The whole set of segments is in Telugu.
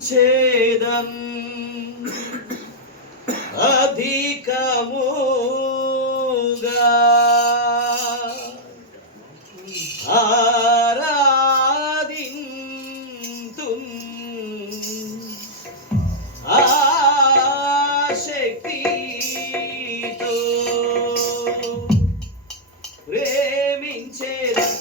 ఛేదం అధికముగా ఆరాధింతుం ఆశక్తితో ప్రేమించేదం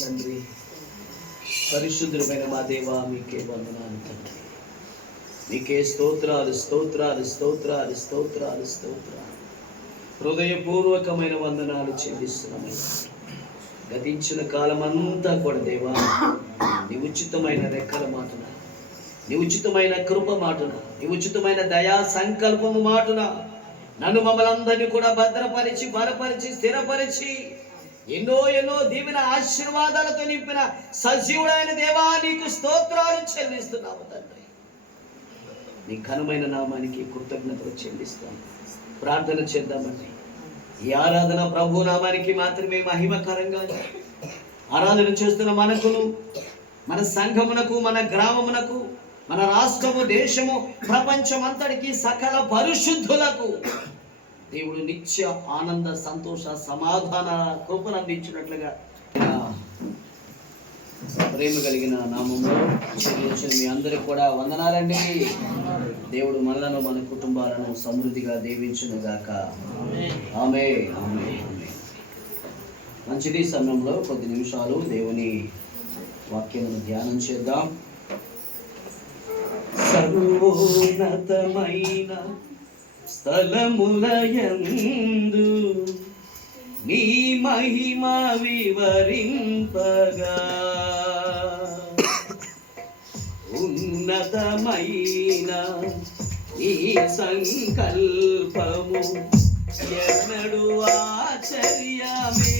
తండ్రి, పరిశుద్ధులమైన మా దేవా, మీకే వందనాలు తండ్రి. మీకే స్తోత్రాలు స్తోత్రాలు స్తోత్రాలు స్తోత్రాలు స్తోత్రాలు, హృదయపూర్వకమైన వందనాలు చెల్లిస్తున్నామయ్యా. గతించిన కాలమంతా కూడా దేవా, నీ ఉచితమైన రెక్కల మాటున, నీ ఉచితమైన కృప మాటున, నీ ఉచితమైన దయా సంకల్పము మాటున నన్ను మమ్మల్ందరినీ కూడా భద్రపరిచి బలపరిచి స్థిరపరిచి ఎన్నో ఎన్నో దీవెన ఆశీర్వాదాలతో నింపిన సజీవుడైన దేవా, నీకు స్తోత్రాలు చెల్లిస్తున్నాము తండ్రి. నీ ఘనమైన నామానికి కృతజ్ఞతలు చెల్లిస్తాను. ప్రార్థన చేద్దామండి. ఈ ఆరాధన ప్రభు నామానికి మాత్రమే మహిమకరంగా ఆరాధన చేస్తున్న మనకును, మన సంఘమునకు, మన గ్రామమునకు, మన రాష్ట్రము, దేశము, ప్రపంచం అంతటికి సకల పరిశుద్ధులకు దేవుడు నిత్య ఆనంద సంతోష సమాధాన కృపను అందించినట్లుగా ప్రేమ కలిగిన నామంలో మీ అందరికి కూడా వందనాలండి. దేవుడు మనలను, మన కుటుంబాలను సమృద్ధిగా దీవించును గాక. ఆమేన్. మంచిది. సమయంలో కొద్ది నిమిషాలు దేవుని వాక్యమును ధ్యానం చేద్దాం. సర్వోన్నతమైన స్థలములయందు నీ మహిమ వివరింపగా, ఉన్నతమైన నీ సంకల్పము ఎన్నడు ఆశ్చర్యమే.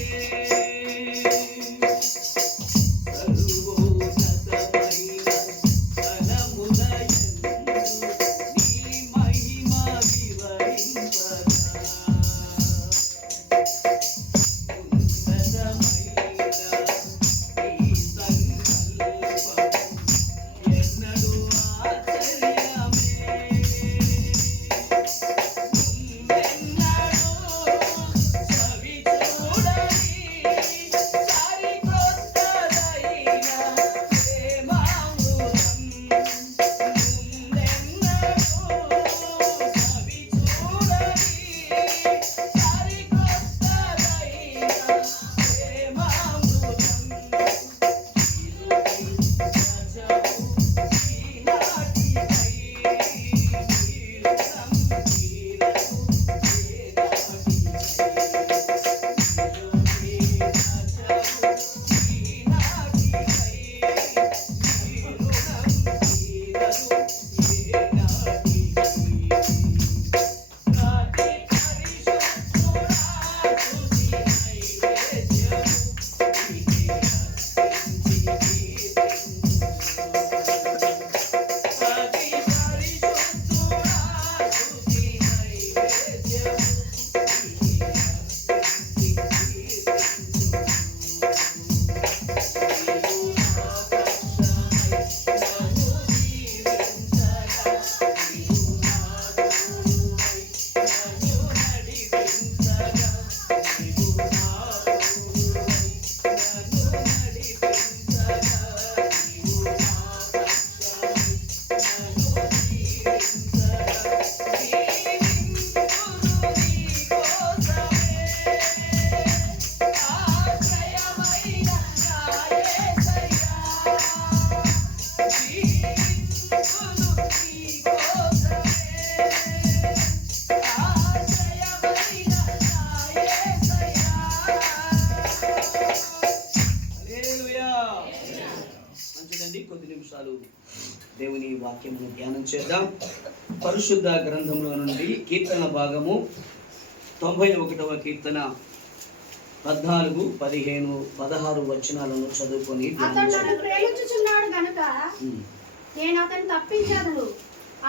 కొద్ది నిమిషాలు దేవుని వాక్యమును ధ్యానం చేద్దాం. పరిశుద్ధ గ్రంథంలో నుండి కీర్తన భాగము 91వ కీర్తన 14, 15, 16 వచనాలను చదువుకొని అతడు ప్రేమించుచున్నాడు గనుక నేను అతన్ని తప్పించేదను.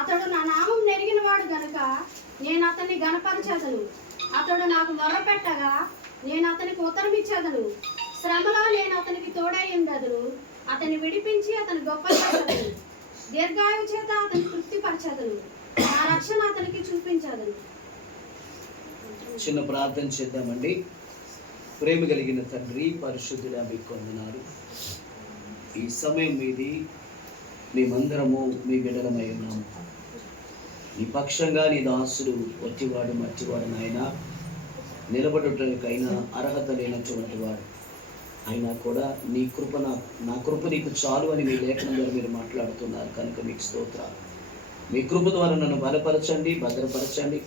అతడు నా నామం నెరిగిన వాడు గనుక నేను అతన్ని గణపరచెదను. అతడు నాకు మొరపెట్టగా నేను అతనికి ఉత్తరం ఇచ్చేదను. శ్రమలో నేను అతనికి తోడై ఉండెదను. అతన్ని విడిపించి అతని గొప్ప చేసేదను. దీర్ఘాయువు చేత అతని తృప్తిపరచెదను. నా రక్షణ అతనికి చూపించేదను. చిన్న ప్రార్థన చేద్దామండి. ప్రేమ కలిగిన తండ్రి, పరిశుద్ధుడా మీకు వందనాలు. ఈ సమయం మీది, మేమందరము మీ బిడ్డలమై ఉన్నాము. నీ పక్షంగా నీ దాసుడు వట్టివాడు మట్టివాడు నాయన, నిలబడుటకైనా అర్హత లేనటువంటి వాడు. అయినా కూడా నీ కృప నా కృప నీకు చాలు అని మీ లేఖనం ద్వారా మీరు మాట్లాడుతున్నారు కనుక మీకు స్తోత్రాలు. మీ కృప ద్వారా నన్ను బలపరచండి, భద్రపరచండి.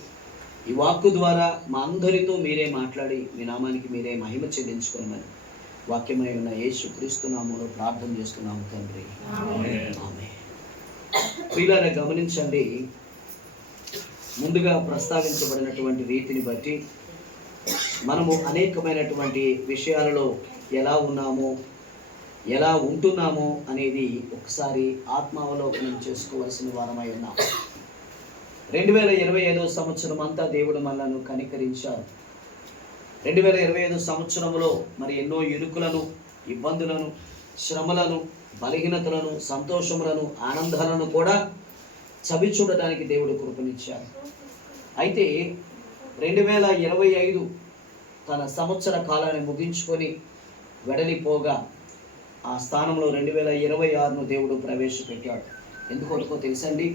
ఈ వాక్కు ద్వారా మా అందరితో మీరే మాట్లాడి మీ నామానికి మీరే మహిమ చెల్లించుకోమని వాక్యమై ఉన్న యేసు క్రీస్తు నామములో ప్రార్థన చేస్తున్నాము తండ్రి, ఆమేన్. ప్రియులారా, గమనించండి, ముందుగా ప్రస్తావించబడినటువంటి రీతిని బట్టి మనము అనేకమైనటువంటి విషయాలలో ఎలా ఉన్నామో, ఎలా ఉంటున్నామో అనేది ఒకసారి ఆత్మావలోకనం చేసుకోవాల్సిన వారమై ఉన్నాం. 2025 సంవత్సరం అంతా దేవుడు మనలను కనికరించారు. 2025 సంవత్సరంలో మరి ఎన్నో ఇరుకులను, ఇబ్బందులను, శ్రమలను, బలహీనతలను, సంతోషములను, ఆనందాలను కూడా చవి చూడటానికి దేవుడు కృపనిచ్చారు. అయితే 2025 తన సంవత్సర కాలాన్ని ముగించుకొని వెడలిపోగా ఆ స్థానంలో 2026ను దేవుడు ప్రవేశపెట్టాడు. ఎందుకొరకో తెలుసండి,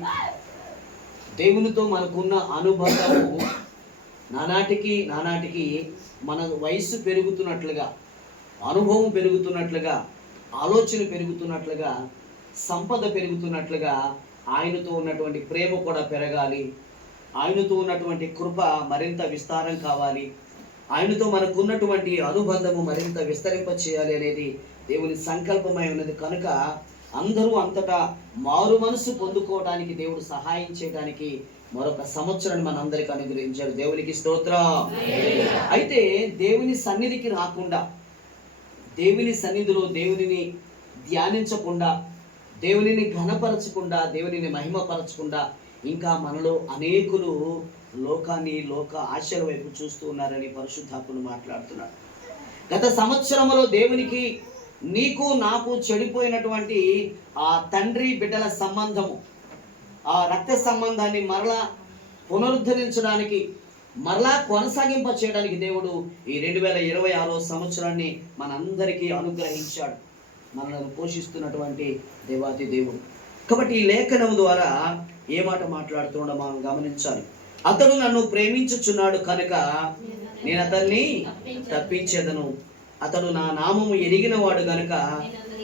దేవునితో మనకున్న అనుబంధము నానాటికి మన వయసు పెరుగుతున్నట్లుగా, అనుభవం పెరుగుతున్నట్లుగా, ఆలోచన పెరుగుతున్నట్లుగా, సంపద పెరుగుతున్నట్లుగా ఆయనతో ఉన్నటువంటి ప్రేమ కూడా పెరగాలి, ఆయనతో ఉన్నటువంటి కృప మరింత విస్తారం కావాలి, ఆయనతో మనకున్నటువంటి అనుబంధము మరింత విస్తరింప చేయాలి అనేది దేవుని సంకల్పమై ఉన్నది. కనుక అందరూ అంతటా మారు మనసు పొందుకోవడానికి దేవుడు సహాయం చేయడానికి మరొక సంవత్సరాన్ని మనందరికి అనుగ్రహించాడు. దేవునికి స్తోత్రం. అయితే దేవుని సన్నిధికి రాకుండా, దేవుని సన్నిధిలో దేవునిని ధ్యానించకుండా, దేవునిని ఘనపరచకుండా, దేవునిని మహిమపరచకుండా ఇంకా మనలో అనేకులు లోక ఆశల వైపు చూస్తూ ఉన్నారని పరిశుద్ధాత్ముడు మాట్లాడుతున్నాడు. గత సంవత్సరంలో దేవునికి నీకు నాకు చెడిపోయినటువంటి ఆ తండ్రి బిడ్డల సంబంధము, ఆ రక్త సంబంధాన్ని మరలా పునరుద్ధరించడానికి, మరలా కొనసాగింప చేయడానికి దేవుడు ఈ 2026 సంవత్సరాన్ని మనందరికీ అనుగ్రహించాడు. మనల్ని పోషిస్తున్నటువంటి దేవాది దేవుడు. కాబట్టి ఈ లేఖనం ద్వారా ఏ మాట మాట్లాడుతుండో మనం గమనించాలి. అతడు నన్ను ప్రేమించుచున్నాడు కనుక నేను అతన్ని తప్పించేదను. అతడు నా నామము ఎరిగిన వాడు గనుక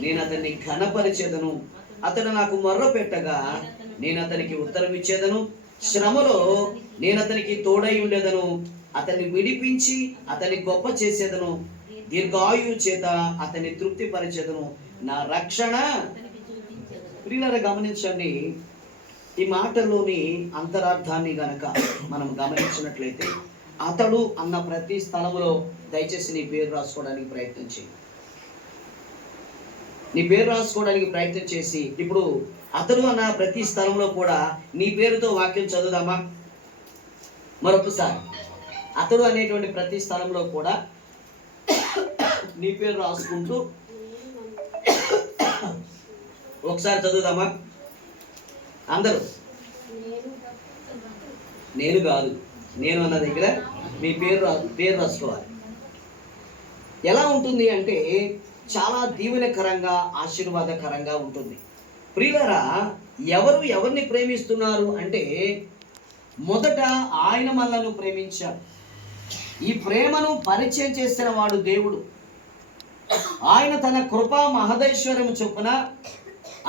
నేను అతన్ని ఘనపరిచేదను. అతడు నాకు మొర్ర పెట్టగా నేను అతనికి ఉత్తరం ఇచ్చేదను. శ్రమలో నేను అతనికి తోడై ఉండేదను. అతన్ని విడిపించి అతన్ని గొప్ప చేసేదను. దీర్ఘాయువు చేత అతన్ని తృప్తి పరిచేదను. నా రక్షణ. ప్రియులారా, గమనించండి, ఈ మాటలోని అంతరార్థాన్ని గనక మనం గమనించినట్లయితే, అతడు అన్న ప్రతి స్థలంలో దయచేసి నీ పేరు రాసుకోవడానికి ప్రయత్నం చేయి. నీ పేరు రాసుకోవడానికి ప్రయత్నం చేసి ఇప్పుడు అతడు అన్న ప్రతి స్థలంలో కూడా నీ పేరుతో వాక్యం చదువుదామా? మరొకసారి, అతడు అనేటువంటి ప్రతి స్థలంలో కూడా నీ పేరు రాసుకుంటూ ఒకసారి చదువుదామా అందరూ? నేను కాదు, నేను అన్న దగ్గర మీ పేరు రాసుకోవాలి. ఎలా ఉంటుంది అంటే చాలా దీవెనకరంగా, ఆశీర్వాదకరంగా ఉంటుంది. ప్రియులారా, ఎవరిని ప్రేమిస్తున్నారు అంటే మొదట ఆయన మనలను ప్రేమించాడు. ఈ ప్రేమను పరిచయం చేసిన వాడు దేవుడు. ఆయన తన కృపా మహదైశ్వర్యం చొప్పున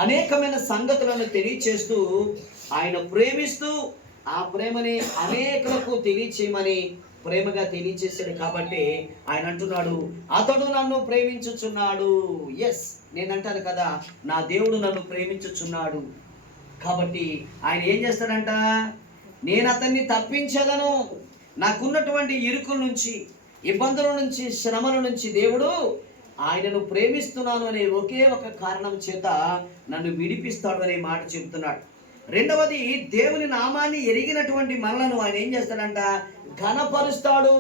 అనేకమైన సంగతులను తెలియచేస్తూ, ఆయన ప్రేమిస్తూ ఆ ప్రేమని అనేకులకు తెలియచేయమని ప్రేమగా తెలియచేశాడు. కాబట్టి ఆయన అంటున్నాడు, అతడు నన్ను ప్రేమించుచున్నాడు. ఎస్, నేనంటాను కదా, నా దేవుడు నన్ను ప్రేమించుచున్నాడు. కాబట్టి ఆయన ఏం చేస్తాడంట? నేను అతన్ని తప్పించదను. నాకున్నటువంటి ఇరుకుల నుంచి, ఇబ్బందుల నుంచి, శ్రమల నుంచి దేవుడు ఆయనను ప్రేమిస్తున్నాను అనే ఒకే ఒక కారణం చేత నన్ను విడిపిస్తాడు అనే మాట చెబుతున్నాడు. రెండవది, దేవుని నామాన్ని ఎరిగినటువంటి మనలను ఆయన ఏం చేస్తాడంట? ఘనపరుస్తాడు.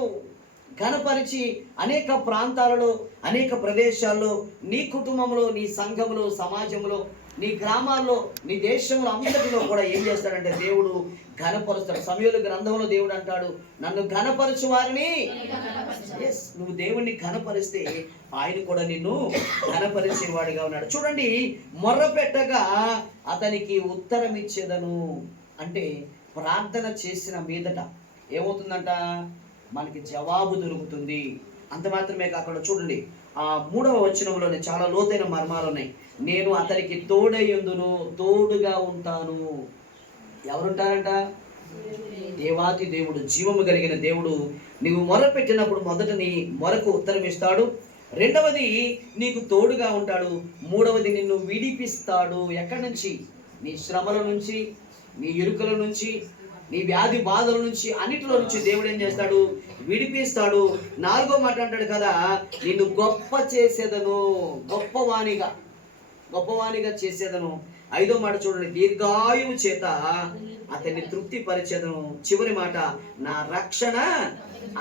ఘనపరిచి అనేక ప్రాంతాలలో, అనేక ప్రదేశాల్లో, నీ కుటుంబంలో, నీ సంఘంలో, సమాజంలో, నీ గ్రామాల్లో, నీ దేశంలో అంతటిలో కూడా ఏం చేస్తాడంటే దేవుడు ఘనపరుస్తాడు. సమూయేలు గ్రంథంలో దేవుడు అంటాడు, నన్ను ఘనపరచు వారిని. ఎస్, నువ్వు దేవుణ్ణి ఘనపరిస్తే ఆయన కూడా నిన్ను ఘనపరిచేవాడిగా ఉన్నాడు. చూడండి, మొర్ర పెట్టగా అతనికి ఉత్తరం ఇచ్చేదను. అంటే ప్రార్థన చేసిన మీదట ఏమవుతుందంట? మనకి జవాబు దొరుకుతుంది. అంత మాత్రమే కాకుండా చూడండి, ఆ 3వ వచనంలోనే చాలా లోతైన మర్మాలు ఉన్నాయి. నేను అతనికి తోడయ్యుందును, తోడుగా ఉంటాను. ఎవరుంటారంట? దేవాతి దేవుడు, జీవము కలిగిన దేవుడు. నీవు మొరపెట్టినప్పుడు మొదట నీ మొరకు ఉత్తరం ఇస్తాడు. రెండవది నీకు తోడుగా ఉంటాడు. మూడవది నిన్ను విడిపిస్తాడు. ఎక్కడి నుంచి? నీ శ్రమల నుంచి, నీ ఇరుకుల నుంచి, నీ వ్యాధి బాధల నుంచి, అన్నిటిలో నుంచి దేవుడు ఏం చేస్తాడు? విడిపిస్తాడు. 4వ మాట అంటాడు కదా, నిన్ను గొప్ప చేసేదను, గొప్పవానిగా చేసేదను. 5వ మాట చూడండి, దీర్ఘాయువు చేత అతన్ని తృప్తి పరిచేదను. చివరి మాట, నా రక్షణ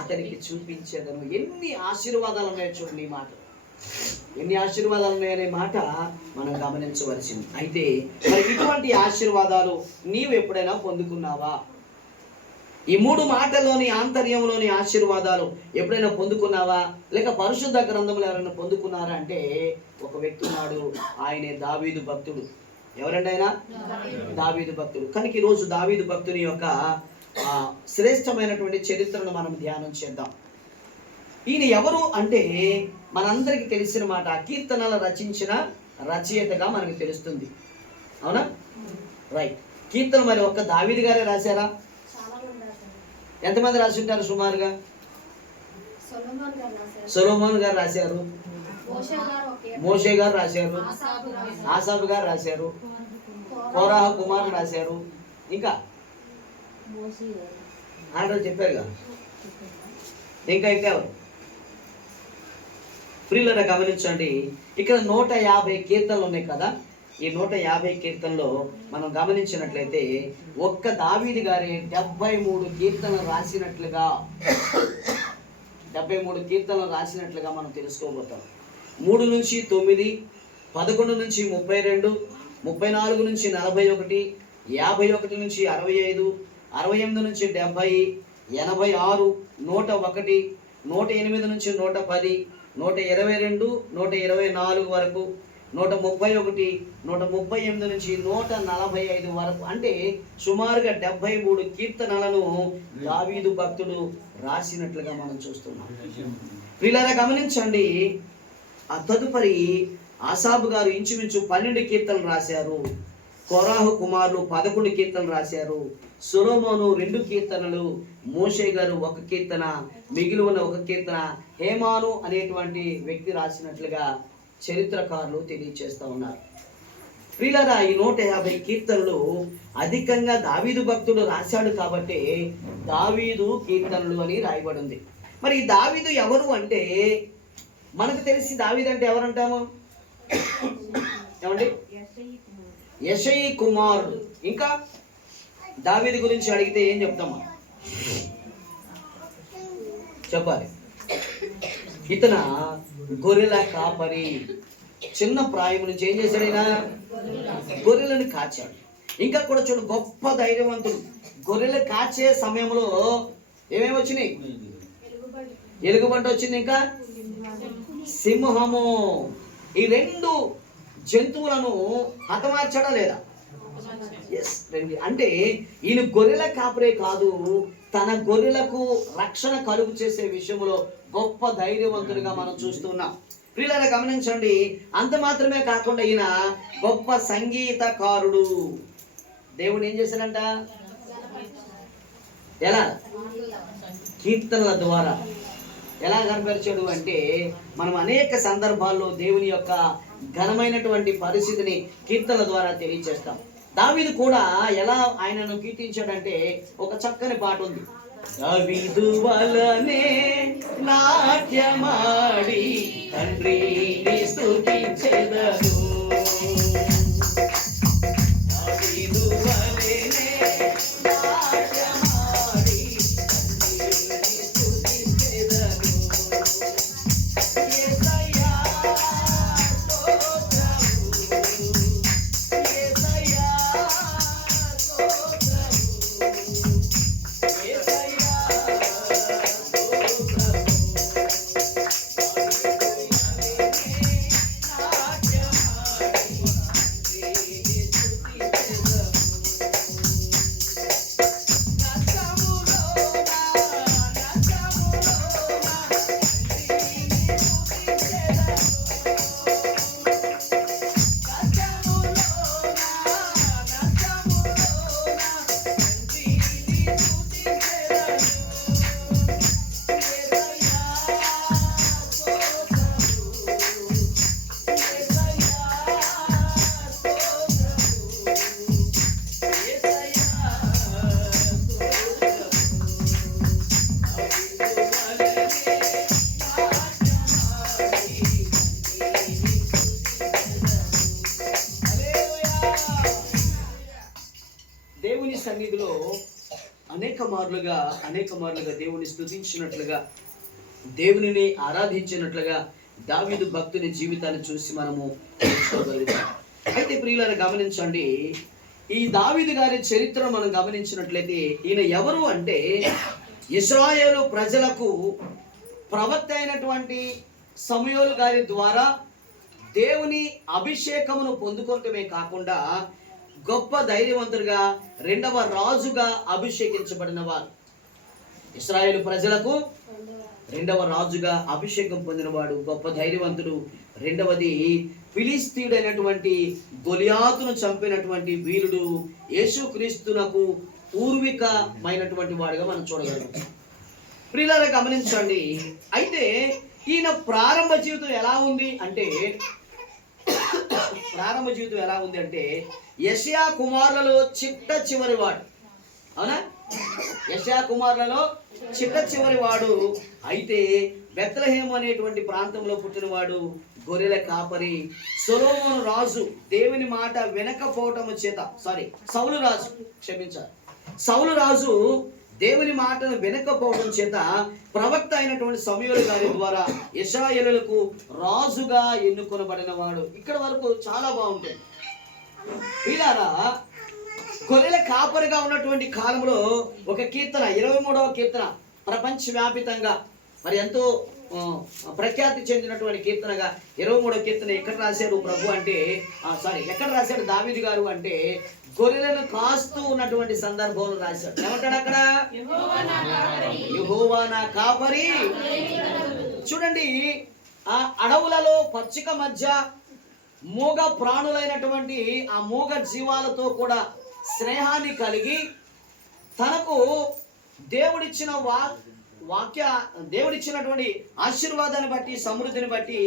అతనికి చూపించేదను. ఎన్ని ఆశీర్వాదాలు ఉన్నాయో చూడండి. ఈ మాట, ఎన్ని ఆశీర్వాదాలు ఉన్నాయనే మాట మనం గమనించవలసింది. అయితే మరి ఇటువంటి ఆశీర్వాదాలు నీవు ఎప్పుడైనా పొందుకున్నావా? ఈ 3 మాటల్లోని ఆంతర్యంలోని ఆశీర్వాదాలు ఎప్పుడైనా పొందుకున్నావా? లేక పరిశుద్ధ గ్రంథంలో ఎవరైనా పొందుకున్నారా అంటే ఒక వ్యక్తి ఉన్నాడు, ఆయనే దావీదు భక్తుడు. ఎవరండి ఆయన? దావీదు భక్తుడు. కనుక ఈరోజు దావీదు భక్తుని యొక్క శ్రేష్టమైనటువంటి చరిత్రను మనం ధ్యానం చేద్దాం. ఈయన ఎవరు అంటే మనందరికీ తెలిసిన మాట, కీర్తనలు రచించిన రచయితగా మనకు తెలుస్తుంది. అవునా? రైట్. కీర్తన మరి ఒక్క దావీదు గారే రాశారా? ఎంతమంది రాసి ఉంటారు సుమారుగా? సొలొమోన్ గారు రాశారు, మోషే గారు రాశారు, ఆసాబు గారు రాశారు, కోరాహ కుమారుడు రాశారు, ఇంకా ఆర్డర్ చెప్పారుగా, ఇంకా ఎవరు? ప్రియులారా గమనించండి, ఇక్కడ 150 కీర్తనలు ఉన్నాయి కదా. ఈ 150 కీర్తనలో మనం గమనించినట్లయితే ఒక్క దావీదు గారి 73 కీర్తనలు రాసినట్లుగా 73 కీర్తనలు రాసినట్లుగా మనం తెలుసుకోబోతాం. 3 నుంచి 9, 11 నుంచి 32, 34 నుంచి 41, 51 నుంచి 65, 68 నుంచి 70, 86, 101, 108 నుంచి 110, 122, 124 వరకు, 131, 138 నుంచి 145 వరకు, అంటే సుమారుగా 73 కీర్తనలను దావీదు భక్తుడు రాసినట్లుగా మనం చూస్తున్నాం. ప్రియులారా గమనించండి, ఆ తదుపరి ఆసాబు గారు ఇంచుమించు 12 కీర్తనలు రాశారు. కోరాహు కుమారులు 11 కీర్తనలు రాశారు. సొలొమోను 2 కీర్తనలు, మోషే గారు 1 కీర్తన, మిగిలి ఉన్న 1 కీర్తన హేమాను అనేటువంటి వ్యక్తి రాసినట్లుగా చరిత్రకారులు తెలియచేస్తూ ఉన్నారు. ప్రియులారా, ఈ 150 కీర్తనలు అధికంగా దావీదు భక్తుడు రాశాడు కాబట్టి దావీదు కీర్తనలు అని రాయబడింది. మరి ఈ దావీదు ఎవరు అంటే మనకు తెలిసి దావీదు అంటే ఎవరంటాము? ఏమండి? యెషయి కుమారుడు. ఇంకా దావీదు గురించి అడిగితే ఏం చెప్తామా? చెప్పాలి. ఇతన గొర్రెల కాపరి. చిన్న ప్రాయం నుంచి ఏం చేశాడు? ఆయన గొర్రెలను కాచాడు. ఇంకా కూడా చూడు, గొప్ప ధైర్యవంతుడు. గొర్రెలు కాచే సమయంలో ఏమేమి వచ్చినాయి? ఎలుగుబంటి వచ్చింది, ఇంకా సింహము. ఈ 2 జంతువులను హతమార్చాడా లేదా? ఎస్, 2. అంటే ఈయన గొర్రెల కాపరే కాదు, తన గొర్రెలకు రక్షణ కలుగు చేసే విషయంలో గొప్ప ధైర్యవంతుడిగా మనం చూస్తున్నాం. ప్రియులారా గమనించండి, అంత మాత్రమే కాకుండా ఈయన గొప్ప సంగీతకారుడు. దేవుడు ఏం చేశాడంట? ఎలా? కీర్తనల ద్వారా. ఎలా కనపరిచాడు అంటే మనం అనేక సందర్భాల్లో దేవుని యొక్క ఘనమైనటువంటి పరిస్థితిని కీర్తనల ద్వారా తెలియచేస్తాం. దావీదు కూడా ఎలా ఆయనను కీర్తించాడంటే ఒక చక్కని పాట ఉంది. దావీదు వలనే నాట్యమాడి తండ్రిని స్తుతించెదను. దావీదు వలనే నాట్యమాడి తండ్రిని స్తుతించెదను. యేసయ్యా స్తోత్రము. అనేక మారులుగా దేవుని స్తుతించినట్లుగా, దేవునిని ఆరాధించినట్లుగా దావీదు భక్తుని జీవితాన్ని చూసి మనము నేర్చుకోగలుగుతాం. అయితే ప్రియులారా గమనించండి, ఈ దావీదు గారి చరిత్రను మనం గమనించినట్లయితే ఈయన ఎవరు అంటే ఇశ్రాయేలు ప్రజలకు ప్రవక్త అయినటువంటి సమూయేలు గారి ద్వారా దేవుని అభిషేకమును పొందుకోవటమే కాకుండా గొప్ప ధైర్యవంతుడిగా, రెండవ రాజుగా అభిషేకించబడిన వారు. ఇశ్రాయేలు ప్రజలకు రెండవ రాజుగా అభిషేకం పొందినవాడు, గొప్ప ధైర్యవంతుడు. రెండవది ఫిలిస్తీయుడైనటువంటి గొలియాతును చంపినటువంటి వీరుడు, యేసుక్రీస్తునకు పూర్వికమైనటువంటి వాడుగా మనం చూడగలుగుతాం. ప్రియులారా గమనించండి, అయితే ఈయన ప్రారంభ జీవితం ఎలా ఉంది అంటే యెషయా కుమారులలో చిట్ట చివరి వాడు. అవునా? యెషయా కుమారులలో చిట్ట చివరి వాడు. అయితే బెత్లెహేము అనేటువంటి ప్రాంతంలో పుట్టినవాడు, గొర్రెల కాపరి. సొలొమోను రాజు దేవుని మాట వినకపోవటము చేత సౌలు రాజు దేవుని మాటను వినకపోవడం చేత ప్రవక్త అయినటువంటి సమూయేలు గారి ద్వారా ఇశ్రాయేలులకు రాజుగా ఎన్నుకొనబడిన వాడు. ఇక్కడ వరకు చాలా బాగుంటుంది. వీళ్ళారా గొర్రెల కాపరిగా ఉన్నటువంటి కాలంలో ఒక కీర్తన, 23వ కీర్తన, ప్రపంచవ్యాపితంగా మరి ఎంతో ప్రఖ్యాతి చెందినటువంటి కీర్తనగా 23వ కీర్తన ఎక్కడ రాశాడు ప్రభు అంటే ఎక్కడ రాశాడు దావీదు గారు అంటే గొర్రెలను కాస్తూ ఉన్నటువంటి సందర్భంలో రాశాడు. ఏమంటాడు అక్కడ? యెహోవా నా కాపరి. చూడండి, ఆ అడవులలో పచ్చిక మధ్య మూగ ప్రాణులైనటువంటి ఆ మూగ జీవాలతో కూడా స్నేహాన్ని కలిగి తనకు దేవుడిచ్చినటువంటి ఆశీర్వాదాన్ని బట్టి, సమృద్ధిని బట్టి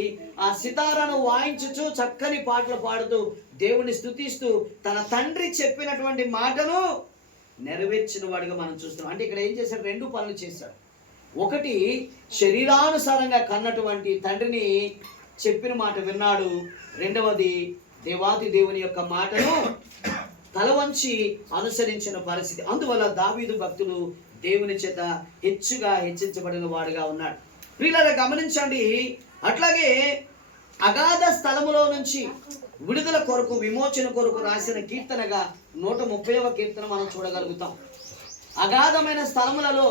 ఆ సితారాను వాయించుచు చక్కని పాటలు పాడుతూ దేవుని స్తుతిస్తూ తన తండ్రి చెప్పినటువంటి మాటను నెరవేర్చిన వాడిగా మనం చూస్తున్నాం. అంటే ఇక్కడ ఏం చేశాడు? 2 పనులు చేశాడు. ఒకటి, శరీరానుసారంగా కన్నటువంటి తండ్రిని చెప్పిన మాట విన్నాడు. రెండవది, దేవాది దేవుని యొక్క మాటను తల వంచి అనుసరించిన పరిస్థితి. అందువల్ల దావీదు భక్తులు దేవుని చేత హెచ్చుగా హెచ్చించబడిన వాడుగా ఉన్నాడు. ప్రియులారా గమనించండి, అట్లాగే అగాధ స్థలములో నుంచి విడుదల కొరకు, విమోచన కొరకు రాసిన కీర్తనగా 130వ కీర్తన మనం చూడగలుగుతాం. అగాధమైన స్థలములలో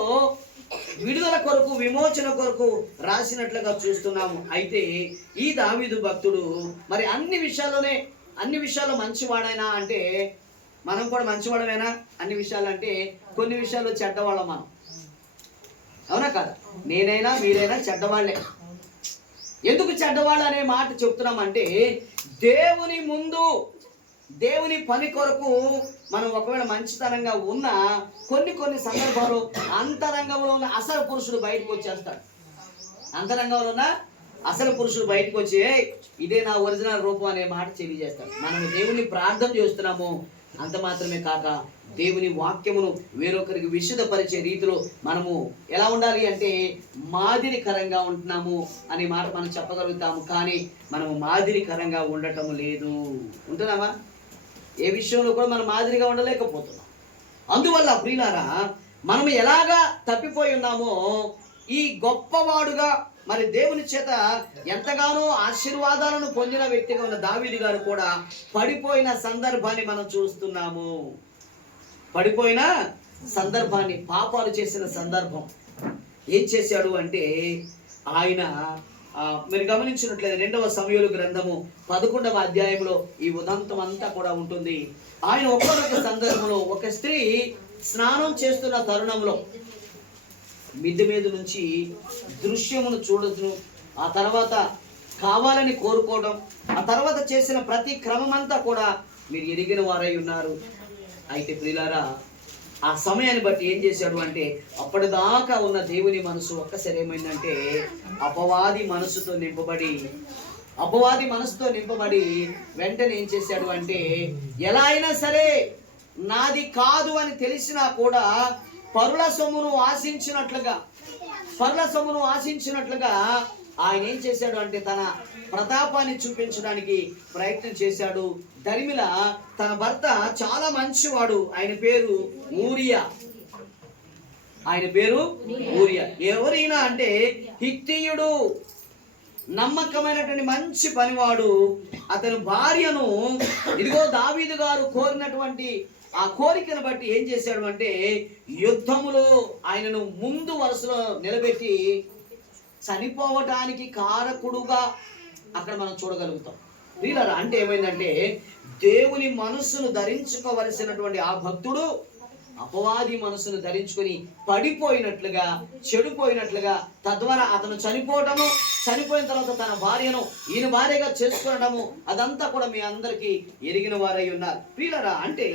విడుదల కొరకు, విమోచన కొరకు రాసినట్లుగా చూస్తున్నాము. అయితే ఈ దావీదు భక్తుడు మరి అన్ని విషయాల్లో మంచివాడైనా అంటే మనం కూడా మంచివాడమేనా? అన్ని విషయాలు అంటే కొన్ని విషయాల్లో చెడ్డవాళ్ళం మనం. అవునా కదా? నేనైనా మీరైనా చెడ్డవాళ్ళే. ఎందుకు చెడ్డవాళ్ళు అనే మాట చెప్తున్నామంటే దేవుని ముందు, దేవుని పని కొరకు మనం ఒకవేళ మంచితనంగా ఉన్నా కొన్ని సందర్భాలు అంతరంగంలో ఉన్న అసలు పురుషుడు బయటకు వచ్చేస్తాడు. అంతరంగంలో ఉన్న అసలు పురుషుడు బయటకు వచ్చి ఇదే నా ఒరిజినల్ రూపం అనే మాట తెలియజేస్తాడు. మనం దేవుని ప్రార్థన చేస్తున్నాము, అంత మాత్రమే కాక దేవుని వాక్యమును వేరొకరికి విశుద్ధపరిచే రీతిలో మనము ఎలా ఉండాలి అంటే మాదిరికరంగా ఉంటున్నాము అనే మాట మనం చెప్పగలుగుతాము. కానీ మనము మాదిరికరంగా ఉండటం లేదు. ఉంటున్నామా? ఏ విషయంలో కూడా మనం మాదిరిగా ఉండలేకపోతున్నాం. అందువల్ల ప్రియులారా, మనం ఎలాగా తప్పిపోయి ఉన్నామో ఈ గొప్పవాడుగా మరి దేవుని చేత ఎంతగానో ఆశీర్వాదాలను పొందిన వ్యక్తిగా ఉన్న దావీదు గారు కూడా పడిపోయిన సందర్భాన్ని మనం చూస్తున్నాము. పడిపోయిన సందర్భాన్ని, పాపాలు చేసిన సందర్భం. ఏం చేశాడు అంటే ఆయన మీరు గమనించినట్లయితే 2వ సమూయేలు గ్రంథము 11వ అధ్యాయంలో ఈ ఉదంతం అంతా కూడా ఉంటుంది. ఆయన ఒక్కొక్క సందర్భంలో ఒక స్త్రీ స్నానం చేస్తున్న తరుణంలో మిద్దె మీద నుంచి దృశ్యమును చూడదు, ఆ తర్వాత కావాలని కోరుకోవడం, ఆ తర్వాత చేసిన ప్రతి క్రమమంతా కూడా మీరు ఎరిగిన వారై ఉన్నారు. అయితే ప్రియులారా, ఆ సమయాన్ని బట్టి ఏం చేశాడు అంటే అప్పటిదాకా ఉన్న దేవుని మనసు ఒక్కసారి ఏమైందంటే అపవాది మనసుతో నింపబడి వెంటనే ఏం చేశాడు అంటే ఎలా అయినా సరే నాది కాదు అని తెలిసినా కూడా పరుల సొమ్మును ఆశించినట్లుగా ఆయన ఏం చేశాడు అంటే తన ప్రతాపాన్ని చూపించడానికి ప్రయత్నం చేశాడు. దరిమిల తన భర్త చాలా మంచివాడు, ఆయన పేరు ఊరియా. ఆయన పేరు ఊరియా. ఎవరైనా అంటే హిత్తీయుడు, నమ్మకమైనటువంటి మంచి పనివాడు. అతని భార్యను ఇదిగో దావీదు గారు కోరినటువంటి ఆ కోరికను బట్టి ఏం చేశాడు అంటే యుద్ధములో ఆయనను ముందు వరుసలో నిలబెట్టి చనిపోవటానికి కారకుడుగా అక్కడ మనం చూడగలుగుతాం. వీళ్ళరా అంటే ఏమైందంటే దేవుని మనస్సును ధరించుకోవలసినటువంటి ఆ భక్తుడు అపవాది మనసును ధరించుకొని పడిపోయినట్లుగా, చెడిపోయినట్లుగా, తద్వారా అతను చనిపోయిన తర్వాత తన భార్యను ఈయన భార్యగా చేసుకోవడము, అదంతా కూడా మీ అందరికీ ఎరిగిన వారై ఉన్నారు. ప్రియులరా అంటే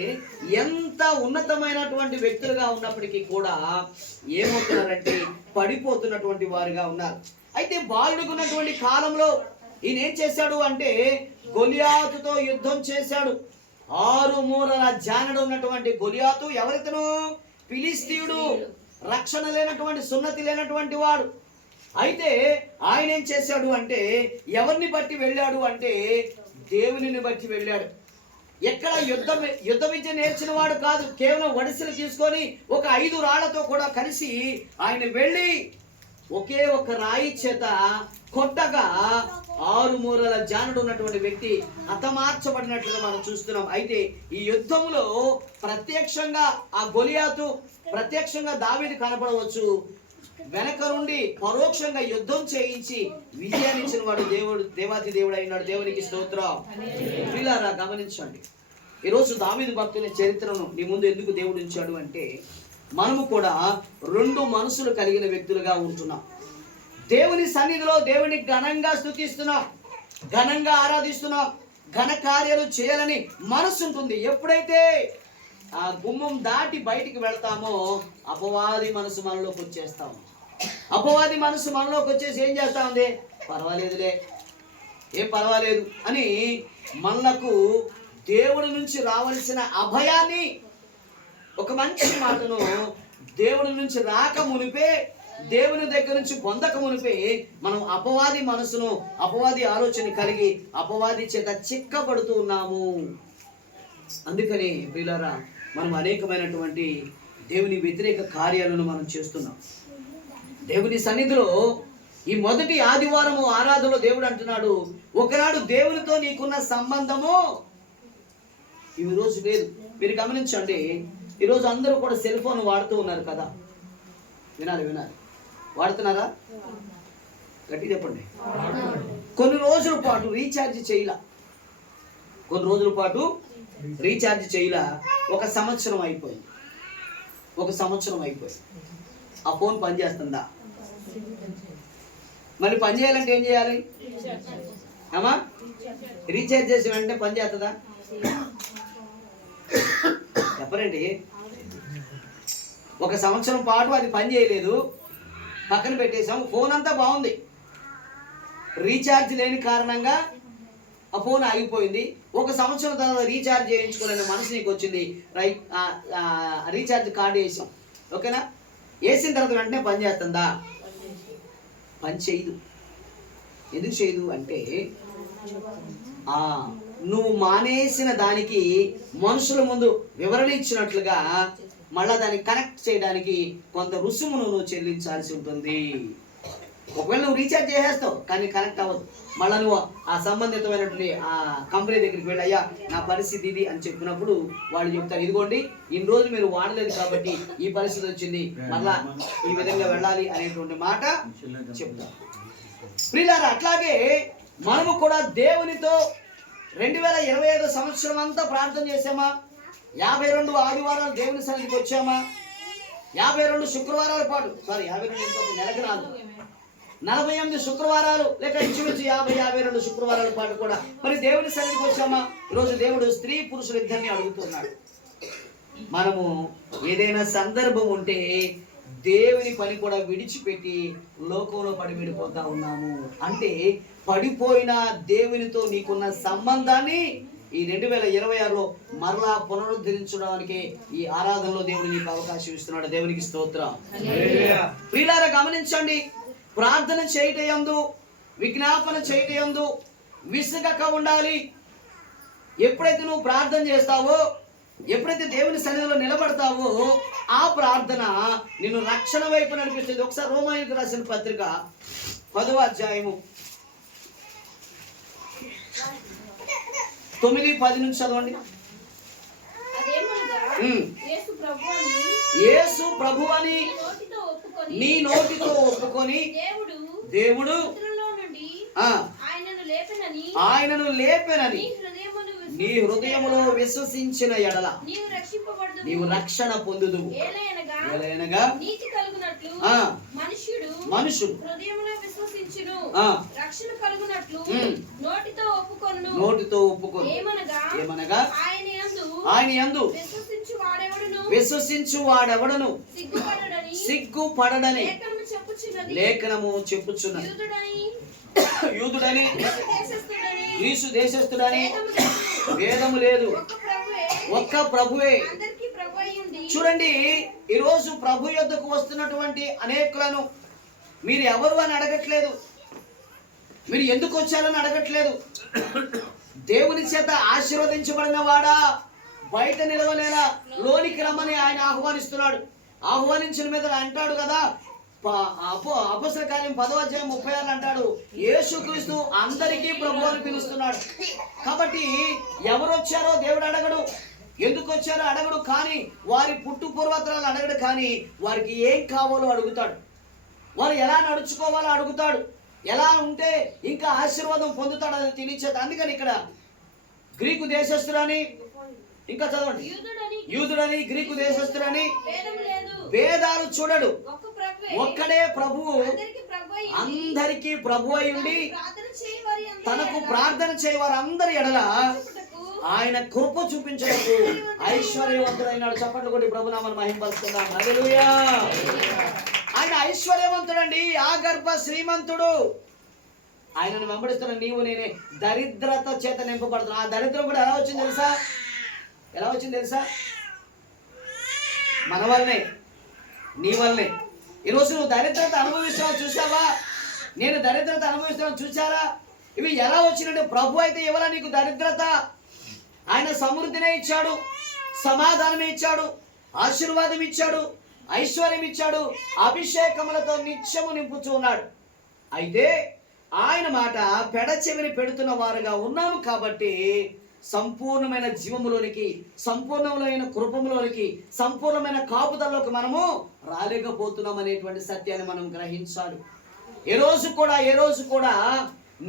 ఎంత ఉన్నతమైనటువంటి వ్యక్తులుగా ఉన్నప్పటికీ కూడా ఏమవుతున్నారంటే పడిపోతున్నటువంటి వారుగా ఉన్నారు. అయితే బాలుడికి ఉన్నటువంటి కాలంలో ఈయన ఏం చేశాడు అంటే గొలియాతుతో యుద్ధం చేశాడు. 6 మూరల జానడు ఉన్నటువంటి గొలియాతు ఎవరితను? ఫిలిస్తీయుడు, రక్షణ లేనటువంటి, సున్నతి లేనటువంటి వాడు. అయితే ఆయన ఏం చేశాడు అంటే ఎవరిని బట్టి వెళ్ళాడు అంటే దేవునిని బట్టి వెళ్ళాడు. ఎక్కడ యుద్ధ విద్య నేర్చిన వాడు కాదు. కేవలం వడిసెలు తీసుకొని ఒక 5 రాళ్లతో కూడా కలిసి ఆయన వెళ్ళి ఒకే ఒక రాయి చేత కొట్టగా 6 మూరల జానుడు ఉన్నటువంటి వ్యక్తి హతమార్చబడినట్లుగా మనం చూస్తున్నాం. అయితే ఈ యుద్ధంలో ప్రత్యక్షంగా ఆ గొలియాతు, ప్రత్యక్షంగా దావీదు కనపడవచ్చు. వెనక నుండి పరోక్షంగా యుద్ధం చేయించి విజయాన్ని ఇచ్చిన వాడు దేవాది దేవుడు అయినాడు. దేవునికి స్తోత్రం. ప్రియులారా గమనించండి, ఈరోజు దావీదు భక్తుని చరిత్రను మీ ముందు ఎందుకు దేవుడు ఉంచాడు అంటే మనము కూడా 2 మనసులు కలిగిన వ్యక్తులుగా ఉంటున్నాం. దేవుని సన్నిధిలో దేవుని ఘనంగా స్తుతిస్తున్నాం, ఘనంగా ఆరాధిస్తున్నాం, ఘన కార్యాలు చేయాలని మనసు ఉంటుంది. ఎప్పుడైతే ఆ గుమ్మం దాటి బయటికి వెళ్తామో అపవాది మనసు మనలోకి వచ్చేస్తాము. అపవాది మనసు మనలోకి వచ్చేసి ఏం చేస్తా ఉంది? పర్వాలేదులే, ఏం పర్వాలేదు అని మనకు దేవుడి నుంచి రావాల్సిన అభయాన్ని, ఒక మంచి మాటను దేవుడి నుంచి రాక మునిపే, దేవుని దగ్గర నుంచి పొందక మునిపే మనం అపవాది మనసును, అపవాది ఆలోచన కలిగి అపవాది చేత చిక్కబడుతూ ఉన్నాము. అందుకని ప్రియులారా మనం అనేకమైనటువంటి దేవుని వ్యతిరేక కార్యాలను మనం చేస్తున్నాం. దేవుని సన్నిధిలో ఈ మొదటి ఆదివారము ఆరాధనలో దేవుడు అంటున్నాడు, ఒకనాడు దేవునితో నీకున్న సంబంధము ఈ రోజు లేదు. మీరు గమనించండి, ఈరోజు అందరూ కూడా సెల్ ఫోన్ వాడుతూ ఉన్నారు కదా. వినాలి, వాడుతున్నారా? గట్టి చెప్పండి. కొన్ని రోజుల పాటు రీఛార్జ్ చేయలా, ఒక సంవత్సరం అయిపోయింది. ఆ ఫోన్ పనిచేస్తుందా? మళ్ళీ పని చేయాలంటే ఏం చేయాలి అమ్మా? రీఛార్జ్ చేసి వెంటనే పని చేస్తుందా? చెప్పరండి. ఒక సంవత్సరం పాటు అది పని చేయలేదు, పక్కన పెట్టేసాం. ఫోన్ అంతా బాగుంది, రీఛార్జ్ లేని కారణంగా ఆ ఫోన్ ఆగిపోయింది. ఒక సంవత్సరం తర్వాత రీఛార్జ్ చేయించుకోలేని మనసు నీకు వచ్చింది. రీఛార్జ్ కార్డు వేసాం, ఓకేనా? వేసిన తర్వాత వెంటనే పని చేస్తుందా? పని చేయదు. ఎందుకు చేయదు అంటే నువ్వు మానేసిన దానికి మనుషుల ముందు వివరణ ఇచ్చినట్లుగా మళ్ళా దాన్ని కనెక్ట్ చేయడానికి కొంత రుసుమును నువ్వు చెల్లించాల్సి ఉంటుంది. ఒకవేళ నువ్వు రీఛార్జ్ చేసేస్తావు కానీ కనెక్ట్ అవ్వదు. మళ్ళీ నువ్వు ఆ సంబంధితమైనటువంటి ఆ కంపెనీ దగ్గరికి వెళ్ళి, అయ్యా నా పరిస్థితి ఇది అని చెప్పినప్పుడు వాళ్ళు చెప్తారు, ఇదిగోండి ఇన్ని రోజులు మీరు వాడలేదు కాబట్టి ఈ పరిస్థితి వచ్చింది, మళ్ళా ఈ విధంగా వెళ్ళాలి అనేటువంటి మాట చెప్తారు. ప్రియులారా, అట్లాగే మనము కూడా దేవునితో 2025 సంవత్సరం అంతా ప్రార్థన చేసామా? 52 ఆదివారాలు దేవుని సన్నిధికి వచ్చామా? 52 శుక్రవారాల పాటు, 52 నెలకు రాదు, 48 శుక్రవారాలు లేక ఇంచుమించు 52 శుక్రవారాల పాటు కూడా మరి దేవుని సన్నిధికి వచ్చామా? ఈరోజు దేవుడు స్త్రీ పురుషులు ఇద్దరిని అడుగుతున్నాడు. మనము ఏదైనా సందర్భం ఉంటే దేవుని పని కూడా విడిచిపెట్టి లోకంలో పడి విడిపోతా ఉన్నాము. అంటే పడిపోయిన దేవునితో నీకున్న సంబంధాన్ని ఈ 2026లో మరలా పునరుద్ధరించడానికి ఈ ఆరాధనలో దేవుడు నీకు అవకాశం ఇస్తున్నాడు. దేవునికి స్తోత్రం. ప్రియులారా గమనించండి, ప్రార్థన చేయటయందు, విజ్ఞాపన చేయటయందు విసుగక ఉండాలి. ఎప్పుడైతే నువ్వు ప్రార్థన చేస్తావో ఎప్పుడైతే దేవుని సన్నిధిలో నిలబడతావో ఆ ప్రార్థన నిన్ను రక్షణ వైపు నడిపిస్తుంది. ఒకసారి రోమాయులకు రాసిన పత్రిక 10వ అధ్యాయము 9-10 నుంచి చదవండి. యేసు ప్రభువని నీ నోటితో ఒప్పుకొని దేవుడు ఆయనను లేపెనని నీ హృదయములో విశ్వసించిన ఎడల నీవు రక్షణ పొందుదువు. ఏలయనగా మనుషుడు నోటితో ఒప్పుకొను ఏమనగా ఆయన యందు విశ్వసించు వాడెవడను సిగ్గుపడడని లేఖనము చెప్పుచున్నది. యూదుడని గ్రీసు దేశస్థుడని భేదము లేదు, ఒక్క ప్రభువే. చూడండి, ఈరోజు ప్రభు యొద్దకు వస్తున్నటువంటి అనేకులను మీరు ఎవరు అని అడగట్లేదు, మీరు ఎందుకు వచ్చారని అడగట్లేదు. దేవుని చేత ఆశీర్వదించబడిన వాడా, బయట నిలవలేలా లోనికి రమ్మని ఆయన ఆహ్వానిస్తున్నాడు. ఆహ్వానించిన మీద అంటాడు కదా, అపొస్తలుల కార్యం 10వ అధ్యాయం 36 అంటాడు, యేసుక్రీస్తు అందరికీ ప్రభు అని పిలుస్తున్నాడు. కాబట్టి ఎవరు వచ్చారో దేవుడు అడగడు, ఎందుకు వచ్చారో అడగడు, కానీ వారి పుట్టు పూర్వతరాలు అడగడు, కానీ వారికి ఏం కావాలో అడుగుతాడు, వారు ఎలా నడుచుకోవాలో అడుగుతాడు, ఎలా ఉంటే ఇంకా ఆశీర్వాదం పొందుతాడని తెలియచేది. అందుకని ఇక్కడ గ్రీకు దేశస్థుడని, ఇంకా చదవండి, యూదుడని గ్రీకు దేశస్థుడని భేదాలు చూడడు, ఒక్కడే ప్రభువు, అందరికీ ప్రభు అయి ఉండి తనకు ప్రార్థన చేయవారు అందరి ఎడల ఆయన కృప చూపించడానికి ఐశ్వర్యవంతుడైనాడు. చప్పట్లు కొట్టి ప్రభునామని మహిమపరుస్తున్నాం. హల్లెలూయా. ఆయన ఐశ్వర్యవంతుడండి, ఆ గర్భ శ్రీమంతుడు. ఆయనను వెంబడిస్తున్న నీవు నేనే దరిద్రత చేత నింపబడుతున్నా. ఆ దరిద్రం కూడా ఎలా వచ్చింది తెలుసా? ఎలా వచ్చింది తెలుసా? మన వల్లనే, నీ వల్లనే. ఈరోజు నువ్వు దరిద్రత అనుభవిస్తున్నావు చూసావా? నేను దరిద్రత అనుభవిస్తున్నాను చూసారా? ఇవి ఎలా వచ్చినట్టు? ప్రభు అయితే ఇవ్వాల నీకు దరిద్రత. ఆయన సమృద్ధినే ఇచ్చాడు, సమాధానం ఇచ్చాడు, ఆశీర్వాదం ఇచ్చాడు, ఐశ్వర్యం ఇచ్చాడు, అభిషేకములతో నిత్యము నింపుతూ ఉన్నాడు. అయితే ఆయన మాట పెడచెవిని పెడుతున్న వారుగా ఉన్నాము కాబట్టి సంపూర్ణమైన జీవములోనికి, సంపూర్ణమైన కృపములోనికి, సంపూర్ణమైన కాపుదల్లోకి మనము రాలేకపోతున్నాం అనేటువంటి సత్యాన్ని మనం గ్రహించాలి. ఏ రోజు కూడా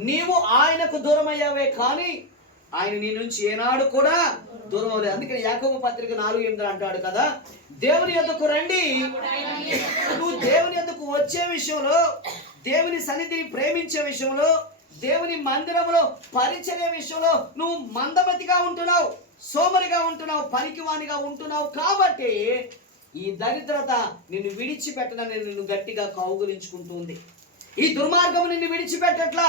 నీవు ఆయనకు దూరం అయ్యావే, కానీ ఆయన నీ నుంచి ఏనాడు కూడా దూరం అవ్వలేదు. అందుకని యాకోబు పత్రిక 4:8 అంటాడు కదా, దేవుని యొద్దకు రండి. నువ్వు దేవుని యొద్దకు వచ్చే విషయంలో, దేవుని సన్నిధిని ప్రేమించే విషయంలో, దేవుని మందిరంలో పరిచర్య విషయంలో నువ్వు మందమతిగా ఉంటున్నావు, సోమరిగా ఉంటున్నావు, పనికివానిగా ఉంటున్నావు. కాబట్టి ఈ దరిద్రత నిన్ను విడిచిపెట్టనని నిన్ను గట్టిగా కౌగులించుకుంటుంది. ఈ దుర్మార్గము నిన్ను విడిచిపెట్టట్లా,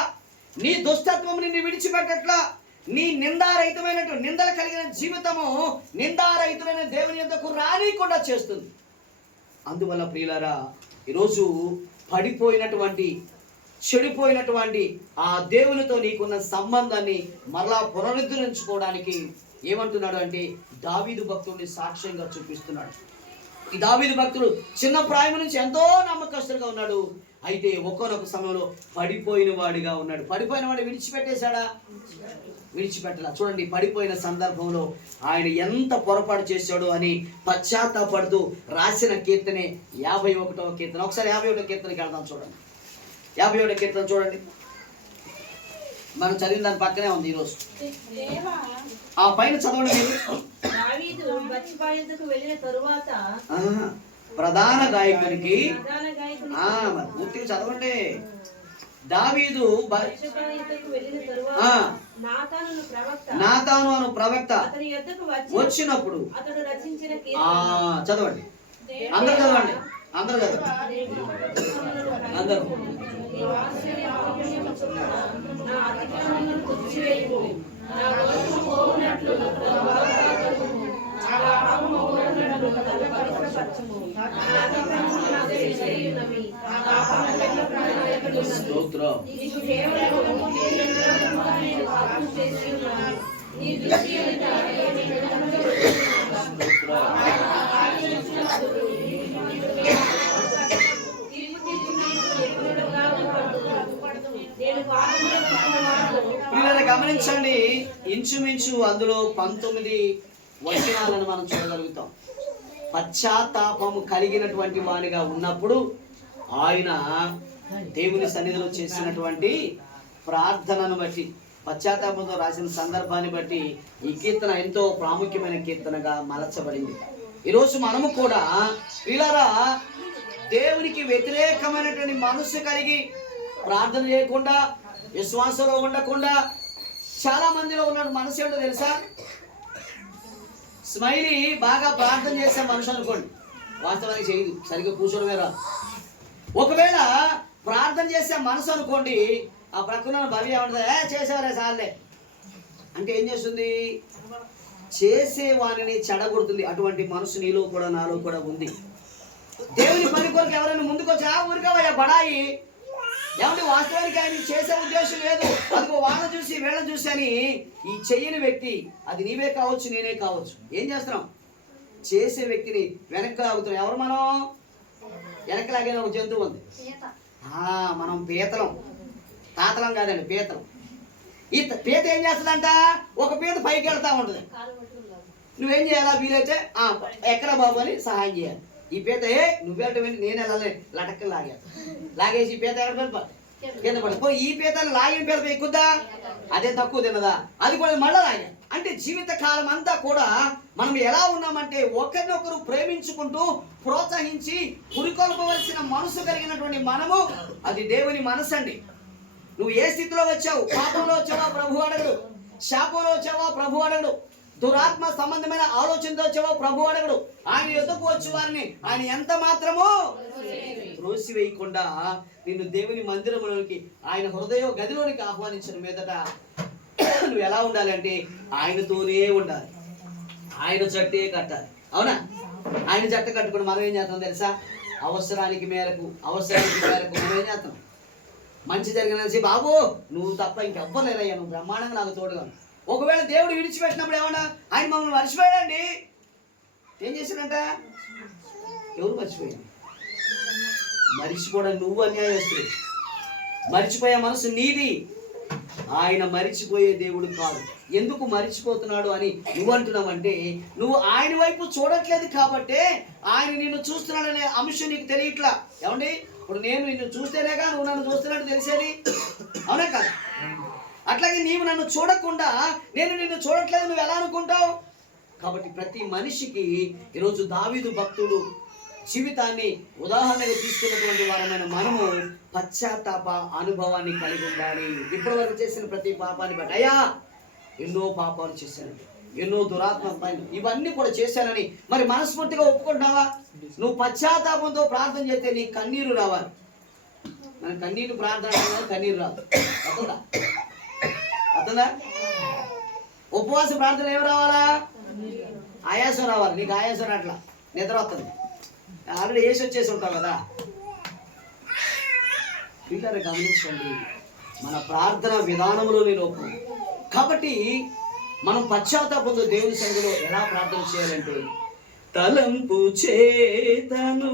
నీ దుష్టత్వము నిన్ను విడిచిపెట్టట్లా, నీ నిందారహితమైనటువంటి నిందలు కలిగిన జీవితము నిందారహితులైన దేవుని యొద్దకు రానికుండా చేస్తుంది. అందువల్ల ప్రియులారా, ఈరోజు పడిపోయినటువంటి, చెడిపోయినటువంటి ఆ దేవునితో నీకున్న సంబంధాన్ని మరలా పునరుద్ధరించుకోవడానికి ఏమంటున్నాడు అంటే దావీదు భక్తుడిని సాక్ష్యంగా చూపిస్తున్నాడు. ఈ దావీదు భక్తుడు చిన్న ప్రాయం నుంచి ఎంతో నమ్మకస్తులుగా ఉన్నాడు. అయితే ఒక్కొక్క సమయంలో పడిపోయిన వాడిగా ఉన్నాడు. పడిపోయిన వాడు విడిచిపెట్టేశాడా? విడిచిపెట్టలా. చూడండి, పడిపోయిన సందర్భంలో ఆయన ఎంత పొరపాటు చేశాడు అని పశ్చాత్తాపడుతూ రాసిన కీర్తనే 51వ కీర్తన. ఒకసారి 51వ కీర్తనకి వెళ్దాం. చూడండి, 51వ కీర్తన చూడండి. మనం చదివిన దాని పక్కనే ఉంది ఈరోజు. ఆ పైన చదవండి మీరు. ప్రధాన గాయకునికి పూర్తిగా చదవండి. దావీదు నాతాను అను ప్రవక్త వచ్చినప్పుడు చదవండి, అందరు చదవండి, అందరు చదవండి, అందరు. గమనించండి, ఇంచుమించు అందులో 19 వచనాలను మనం చూడగలుగుతాం. పశ్చాత్తాపము కలిగినటువంటి వానిగా ఉన్నప్పుడు ఆయన దేవుని సన్నిధిలో చేసినటువంటి ప్రార్థనను బట్టి, పశ్చాత్తాపంతో రాసిన సందర్భాన్ని బట్టి ఈ కీర్తన ఎంతో ప్రాముఖ్యమైన కీర్తనగా మలచబడింది. ఈరోజు మనము కూడా వీళ్ళరా దేవునికి వ్యతిరేకమైనటువంటి మనసు కలిగి ప్రార్థన చేయకుండా, విశ్వాసంలో ఉండకుండా చాలా మందిలో ఉన్న మనసు ఏంటో తెలుసా? స్మైలీ బాగా ప్రార్థన చేసే మనిషి అనుకోండి, వాస్తవానికి చేయదు, సరిగ్గా కూర్చోడమే రాదు. ఒకవేళ ప్రార్థన చేసే మనసు అనుకోండి, ఆ ప్రక్కన భవి ఏమంటుంది, చేసేవారే సార్లే అంటే ఏం చేస్తుంది? చేసేవాడిని చెడగొడుతుంది. అటువంటి మనసు నీలో కూడా నాలో కూడా ఉంది. దేవుని పని కొరకు ఎవరైనా ముందుకొచ్చి ఊరికవయ్యా బడాయి ఏమంటే వాస్తవానికి ఆయన చేసే ఉద్దేశం లేదు, అదిగో వాళ్ళని చూసి వీళ్ళని చూసి అని ఈ చెయ్యని వ్యక్తి, అది నీవే కావచ్చు, నేనే కావచ్చు, ఏం చేస్తున్నాం? చేసే వ్యక్తిని వెనక్కి లాగుతున్నాం. ఎవరు మనం? వెనక్కి లాగే ఒక జంతువు ఉంది, మనం పీతలం, తాతలం కాదండి, పీతలం. ఈ పీత ఏం చేస్తుందంట? ఒక పీత పైకి వెళ్తా ఉంటుంది. నువ్వేం చేయాలా? వీలైతే ఎక్కడ బాబు అని సహాయం చేయాలి. ఈ పీత నువ్వేటం నేను వెళ్ళాలి, లటక్కని లాగేసి ఈ పీత కింద పడి ఈ పీతను లాగిన పీత ఎక్కుద్దా? అదే తక్కువ తిన్నదా? అది కూడా మళ్ళీ లాగా. అంటే జీవిత కాలం అంతా కూడా మనం ఎలా ఉన్నామంటే ఒకరినొకరు ప్రేమించుకుంటూ ప్రోత్సహించి పురికొల్పవలసిన మనసు కలిగినటువంటి మనము, అది దేవుని మనసు అండి. నువ్వు ఏ స్థితిలో వచ్చావు? పాపంలో వచ్చావా? ప్రభు అడగడు. శాపంలో వచ్చావా? ప్రభు అడగడు. దురాత్మ సంబంధమైన ఆలోచనతో వచ్చావా? ప్రభు అడగడు. ఆయన ఎదుకు వచ్చి వారిని ఆయన ఎంత మాత్రమో త్రోసివేయకుండా నిన్ను దేవుని మందిరంలోనికి, ఆయన హృదయ గదిలోనికి ఆహ్వానించిన మీదట నువ్వు ఎలా ఉండాలి అంటే ఆయనతోనే ఉండాలి, ఆయన జట్టే కట్టాలి. అవునా? ఆయన జట్ట కట్టుకుని మనం ఏం చేస్తాం తెలుసా? అవసరానికి మేరకు మనం ఏం చేస్తాం? మంచి జరిగిన బాబు నువ్వు తప్ప ఇంకెవ్వరు లేరయ్యా, నువ్వు బ్రహ్మాండంగా నాకు తోడుగా. ఒకవేళ దేవుడు విడిచిపెట్టినప్పుడు ఏమన్నా ఆయన మమ్మల్ని మర్చిపోయాడండి. ఏం చేశాడంట? ఎవరు మర్చిపోయాడు? మరిచిపోవడం నువ్వు అన్యాయస్తుడు. మరిచిపోయే మనసు నీది, ఆయన మరిచిపోయే దేవుడు కాదు. ఎందుకు మరిచిపోతున్నాడు అని నువ్వు అంటున్నావంటే నువ్వు ఆయన వైపు చూడట్లేదు కాబట్టే ఆయన నిన్ను చూస్తున్నాడనే అంశం నీకు తెలియట్లా. ఏమండి, ఇప్పుడు నేను నిన్ను చూస్తేనేగా నువ్వు నన్ను చూస్తున్నట్టు తెలిసేది, అవునా కదా? అట్లాగే నీవు నన్ను చూడకుండా నేను నిన్ను చూడట్లేదు నువ్వు ఎలా అనుకుంటావు? కాబట్టి ప్రతి మనిషికి ఈరోజు దావీదు భక్తుడు జీవితాన్ని ఉదాహరణగా తీసుకున్నటువంటి వారమైన మనము పశ్చాత్తాప అనుభవాన్ని కలిగి ఉండాలి. ఇప్పటి వరకు చేసిన ప్రతి పాపాన్ని బట్టి, అయ్యా ఎన్నో పాపాలు చేశాను, ఎన్నో దురాత్మ పనులు ఇవన్నీ కూడా చేశానని మరి మనస్ఫూర్తిగా ఒప్పుకుంటున్నావా? నువ్వు పశ్చాత్తాపంతో ప్రార్థన చేస్తే నీ కన్నీరు రావాలి. మన కన్నీరు ప్రార్థన కన్నీరు రాదు. అర్థందా? ఉపవాస ప్రార్థన ఏమి రావాలా? ఆయాసం రావాలి. నీకు ఆయాసం అట్లా నిద్ర వస్తుంది, ఆల్రెడీ వేసి వచ్చేసి ఉంటావు కదా. పిల్లలు గమనించండి, మన ప్రార్థన విధానంలోని లోపం. కాబట్టి మనం పశ్చాత్తాపంతో దేవుని సన్నిధిలో ఎలా ప్రార్థన చేయాలంటే తలంపు చేతను,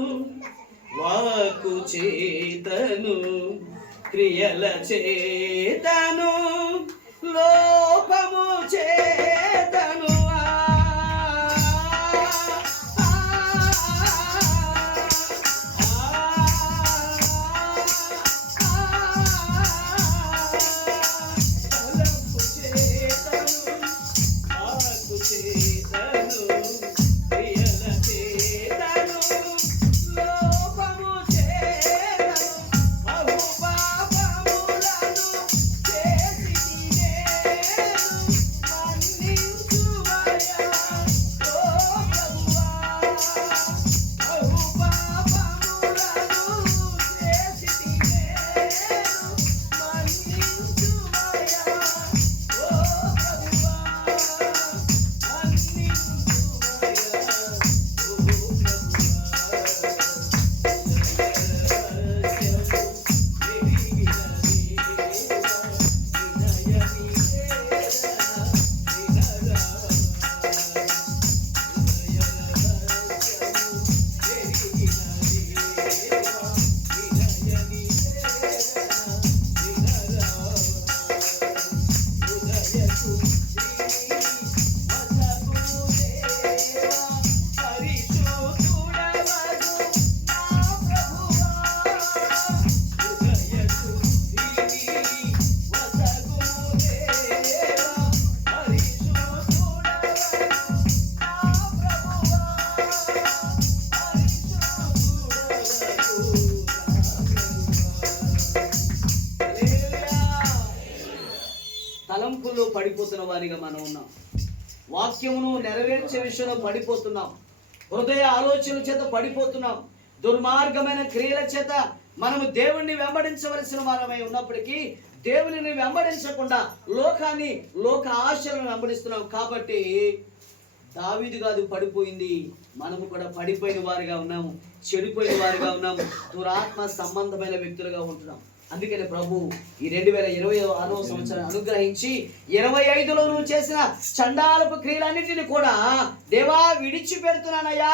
వాకు చేతను, క్రియల చేతను, లోపము చేతను తలంపుల్లో పడిపోతున్న వారిగా మనం ఉన్నాం. వాక్యమును నెరవేర్చే విషయంలో పడిపోతున్నాం. హృదయ ఆలోచనల చేత పడిపోతున్నాం. దుర్మార్గమైన క్రియల చేత మనము దేవుణ్ణి వెంబడించవలసిన వారమై ఉన్నప్పటికీ దేవుని వెంబడించకుండా లోకాన్ని, లోక ఆశలను వెంబడిస్తున్నాం. కాబట్టి దావీదు కాదు పడిపోయింది, మనము కూడా పడిపోయిన వారిగా ఉన్నాము, చెడిపోయిన వారిగా ఉన్నాము, దురాత్మ సంబంధమైన వ్యక్తులుగా ఉంటున్నాం. అందుకని ప్రభు ఈ 2026వ సంవత్సరాన్ని అనుగ్రహించి 25లో నువ్వు చేసిన చండాలపు క్రియలన్నింటినీ కూడా దేవా విడిచిపెడుతున్నానయ్యా,